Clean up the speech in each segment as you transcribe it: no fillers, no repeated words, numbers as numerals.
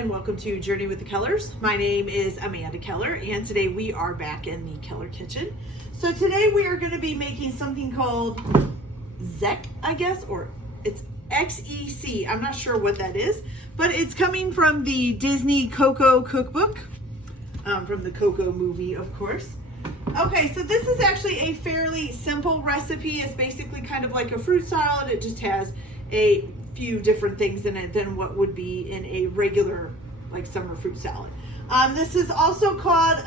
and welcome to Journey with the Kellers. My name is Amanda Keller, and today we are back in the Keller kitchen. So today we are going to be making something called Xec, I guess, or it's Xec. I'm not sure what that is, but it's coming from the Disney Coco cookbook, from the Coco movie, of course. Okay, so this is actually a fairly simple recipe. It's basically kind of like a fruit salad. It just has a few different things in it than what would be in a regular like summer fruit salad. This is also called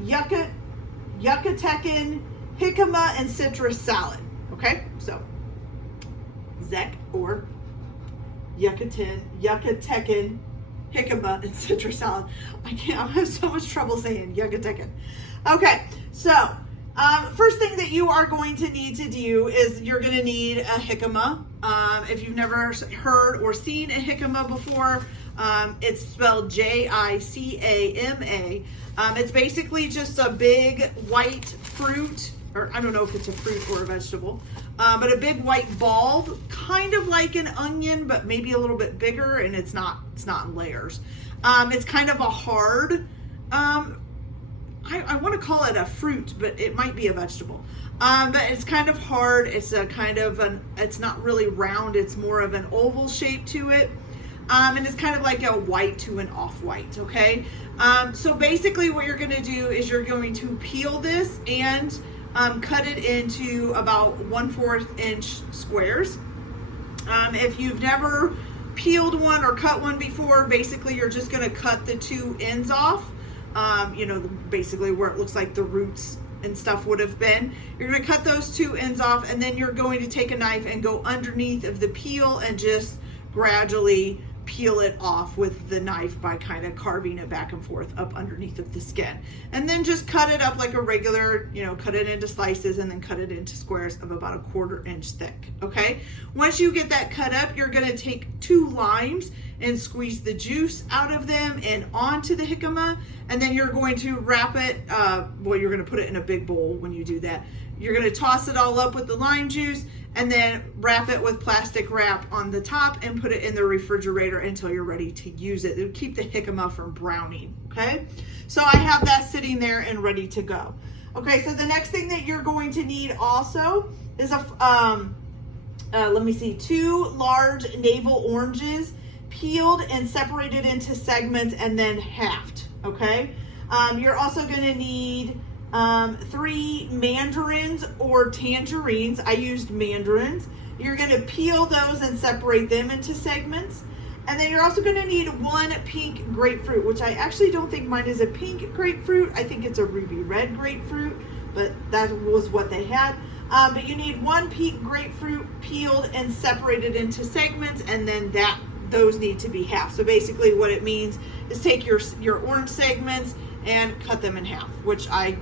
Xec-Yecatecan jicama and citrus salad. Okay, so Xec or Xec-Yecatecan jicama and citrus salad. I have so much trouble saying Xec-Yecatecan. Okay, so first thing that you are going to need to do is you're going to need a jicama. If you've never heard or seen a jicama before, it's spelled Jicama. It's basically just a big white fruit, or I don't know if it's a fruit or a vegetable, but a big white ball, kind of like an onion, but maybe a little bit bigger, and it's not in layers. It's kind of a hard, I want to call it a fruit, but it might be a vegetable. But it's kind of hard. It's a kind of it's not really round. It's more of an oval shape to it. And it's kind of like a white to an off-white, okay? So basically what you're going to do is you're going to peel this and cut it into about 1/4 inch squares. If you've never peeled one or cut one before, basically you're just going to cut the two ends off. Basically where it looks like the roots and stuff would have been. You're going to cut those two ends off, and then you're going to take a knife and go underneath of the peel and just gradually peel it off with the knife by kind of carving it back and forth up underneath of the skin. And then just cut it up like a regular, cut it into slices and then cut it into squares of about 1/4 inch thick, okay? Once you get that cut up, you're gonna take 2 limes and squeeze the juice out of them and onto the jicama, and then you're going to wrap it, you're gonna put it in a big bowl when you do that. You're gonna toss it all up with the lime juice and then wrap it with plastic wrap on the top and put it in the refrigerator until you're ready to use it. It'll keep the jicama from browning, okay? So I have that sitting there and ready to go. Okay, so the next thing that you're going to need also is 2 large navel oranges, peeled and separated into segments and then halved, okay? You're also gonna need 3 mandarins or tangerines. I used mandarins. You're going to peel those and separate them into segments. And then you're also going to need 1 pink grapefruit, which I actually don't think mine is a pink grapefruit. I think it's a ruby red grapefruit, but that was what they had. But you need 1 pink grapefruit peeled and separated into segments, and then those need to be half. So basically what it means is take your orange segments and cut them in half, which I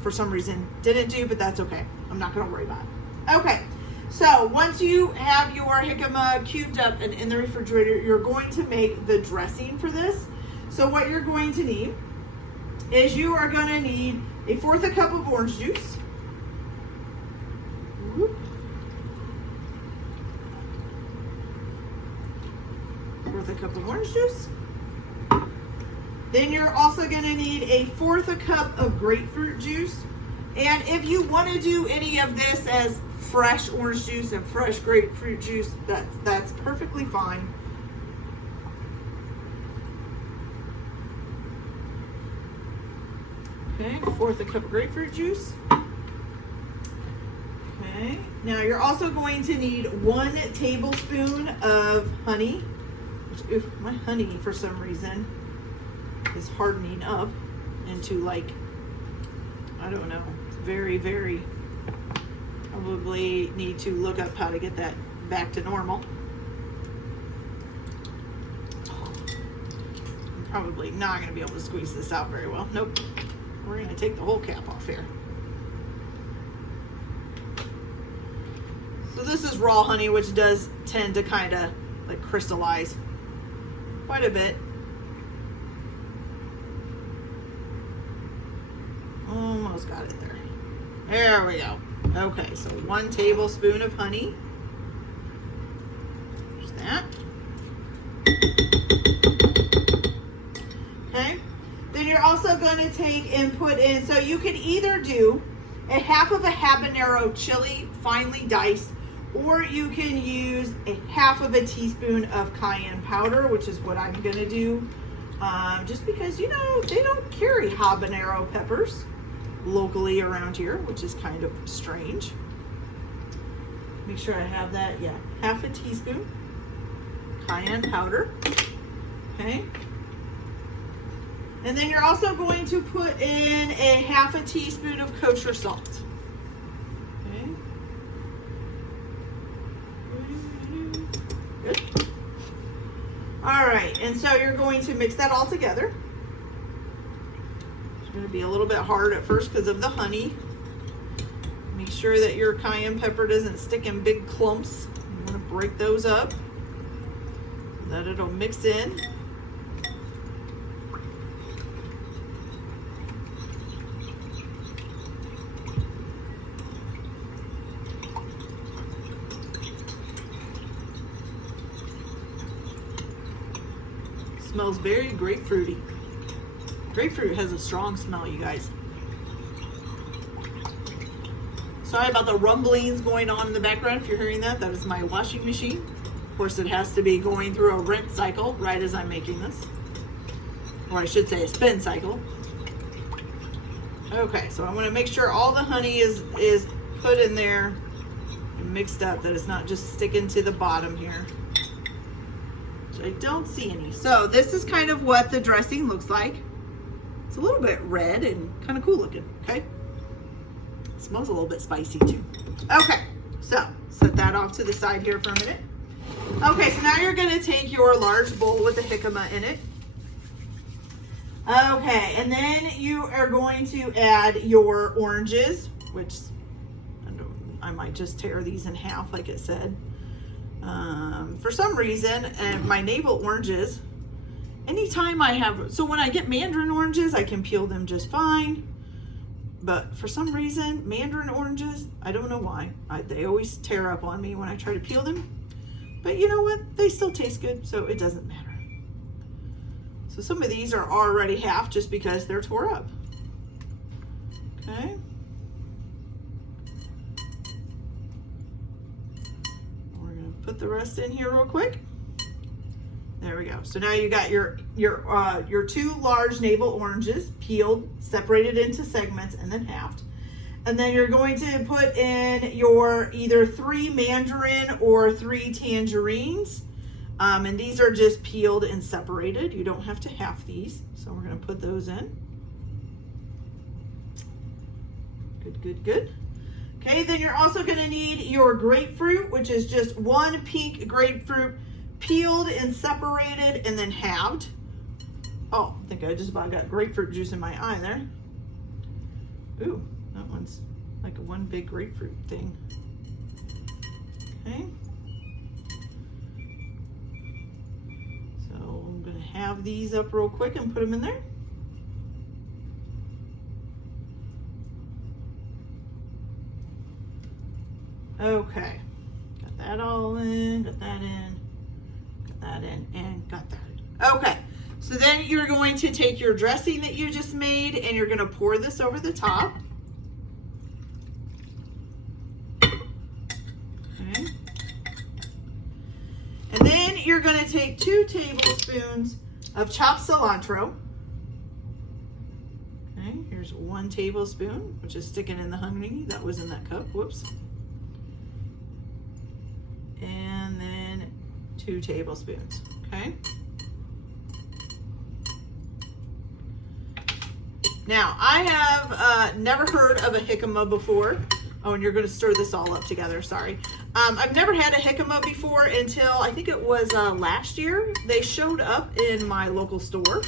for some reason didn't do, but that's okay. I'm not going to worry about it. Okay, so once you have your jicama cubed up and in the refrigerator, you're going to make the dressing for this. So what you're going to need is you are going to need 1/4 cup of orange juice. A cup of orange juice. Then you're also going to need 1/4 cup of grapefruit juice. And if you want to do any of this as fresh orange juice and fresh grapefruit juice, that's perfectly fine. Okay, 1/4 cup of grapefruit juice. Okay, now you're also going to need 1 tablespoon of honey. Which, my honey for some reason is hardening up into like, I don't know, very, very, probably need to look up how to get that back to normal. I'm probably not going to be able to squeeze this out very well. Nope. We're going to take the whole cap off here. So this is raw honey, which does tend to kind of like crystallize quite a bit. Almost got it there. There we go. Okay, so 1 tablespoon of honey. There's that. gonna take and put in, so you can either do a half of a habanero chili finely diced, or you can use a half of a teaspoon of cayenne powder, which is what I'm gonna do. Just because, you know, they don't carry habanero peppers locally around here, which is kind of strange. Make sure I have that, yeah, half a teaspoon cayenne powder, okay? And then you're also going to put in a half a teaspoon of kosher salt. Okay. Good. All right, and so you're going to mix that all together. It's going to be a little bit hard at first because of the honey. Make sure that your cayenne pepper doesn't stick in big clumps. You want to break those up so that it'll mix in. Smells very grapefruity. Grapefruit has a strong smell, you guys. Sorry about the rumblings going on in the background. If you're hearing that, that is my washing machine. Of course, it has to be going through a rinse cycle right as I'm making this. Or I should say a spin cycle. Okay, so I want to make sure all the honey is put in there and mixed up, that it's not just sticking to the bottom here. I don't see any. So this is kind of what the dressing looks like. It's a little bit red and kind of cool looking, okay? It smells a little bit spicy too. Okay, so set that off to the side here for a minute. Okay, so now you're gonna take your large bowl with the jicama in it. Okay, and then you are going to add your oranges, which I might just tear these in half like it said. For some reason, and my navel oranges, anytime I have, so when I get mandarin oranges, I can peel them just fine. But for some reason, mandarin oranges, I don't know why, they always tear up on me when I try to peel them. But you know what? They still taste good, so it doesn't matter. So some of these are already half just because they're tore up. Okay. Put the rest in here real quick. There we go. So now you got your two large navel oranges peeled, separated into segments, and then halved. And then you're going to put in your either 3 mandarin or 3 tangerines. And these are just peeled and separated. You don't have to half these. So we're going to put those in. Good, good, good. Okay, then you're also going to need your grapefruit, which is just 1 pink grapefruit peeled and separated and then halved. Oh, I think I just about got grapefruit juice in my eye there. Ooh, that one's like one big grapefruit thing. Okay. So I'm going to halve these up real quick and put them in there. Okay, got that all in, got that in, got that in, and got that in. Okay, so then you're going to take your dressing that you just made and you're gonna pour this over the top. Okay. And then you're gonna take 2 tablespoons of chopped cilantro. Okay, here's 1 tablespoon, which is sticking in the honey that was in that cup, whoops. And then 2 tablespoons, okay? Now, I have never heard of a jicama before. Oh, and you're gonna stir this all up together, sorry. I've never had a jicama before until, I think it was last year. They showed up in my local store,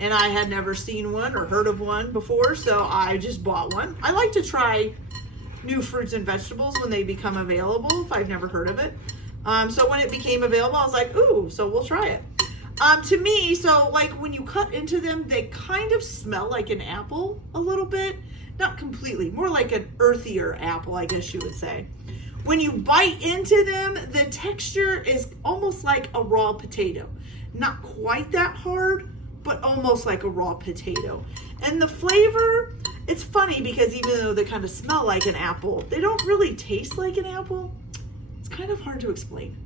and I had never seen one or heard of one before, so I just bought one. I like to try new fruits and vegetables when they become available if I've never heard of it. So when it became available, I was like, ooh, so we'll try it. To me, so like when you cut into them, they kind of smell like an apple a little bit. Not completely, more like an earthier apple, I guess you would say. When you bite into them, the texture is almost like a raw potato. Not quite that hard, but almost like a raw potato. And the flavor, it's funny because even though they kind of smell like an apple, they don't really taste like an apple. It's kind of hard to explain.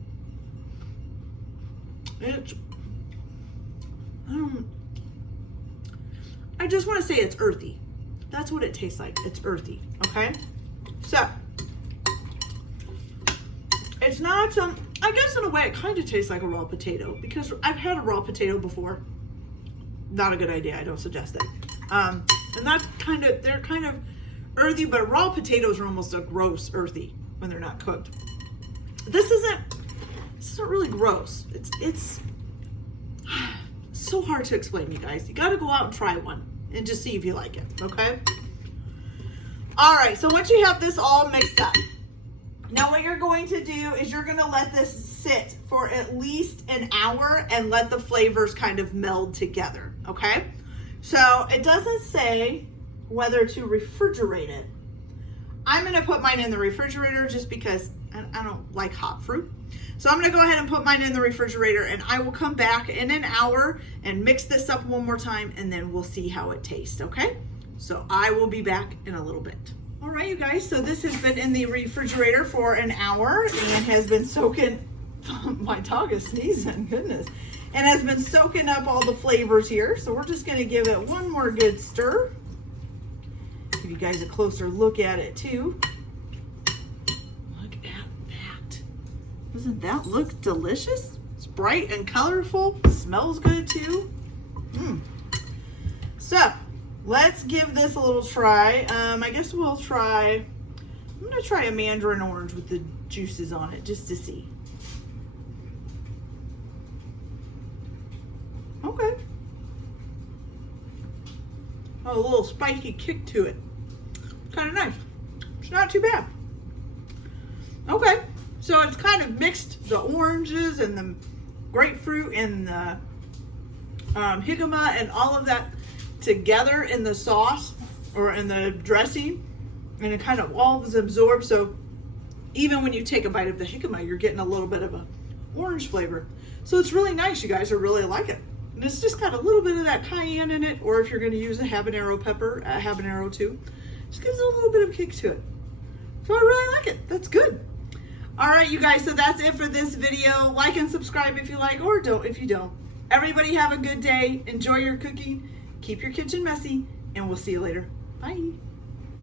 I just want to say it's earthy. That's what it tastes like. It's earthy, okay? So, it's not, I guess in a way it kind of tastes like a raw potato because I've had a raw potato before. Not a good idea, I don't suggest it. And that's they're kind of earthy, but raw potatoes are almost a gross earthy when they're not cooked. This isn't really gross. It's so hard to explain, you guys. You got to go out and try one and just see if you like it, okay? All right, so once you have this all mixed up, now what you're going to do is you're going to let this sit for at least an hour and let the flavors kind of meld together, okay? So it doesn't say whether to refrigerate it. I'm going to put mine in the refrigerator just because I don't like hot fruit. So I'm going to go ahead and put mine in the refrigerator, and I will come back in an hour and mix this up one more time, and then we'll see how it tastes, okay? So I will be back in a little bit. All right, you guys, so this has been in the refrigerator for an hour and has been soaking, my dog is sneezing, goodness, and has been soaking up all the flavors here. So we're just gonna give it one more good stir. Give you guys a closer look at it too. Look at that. Doesn't that look delicious? It's bright and colorful, smells good too. So, let's give this a little try. I guess we'll try, I'm gonna try a mandarin orange with the juices on it just to see. Okay. Oh, a little spiky kick to it. Kind of nice. It's not too bad. Okay, so it's kind of mixed the oranges and the grapefruit and the jicama and all of that together in the sauce or in the dressing, and it kind of all is absorbed. So even when you take a bite of the jicama, you're getting a little bit of a orange flavor. So it's really nice, you guys. I really like it. And it's just got a little bit of that cayenne in it, or if you're going to use a habanero pepper, a habanero too, just gives it a little bit of kick to it. So I really like it. That's good. All right, you guys, so that's it for this video. Like and subscribe if you like, or don't if you don't. Everybody have a good day. Enjoy your cooking. Keep your kitchen messy, and we'll see you later. Bye.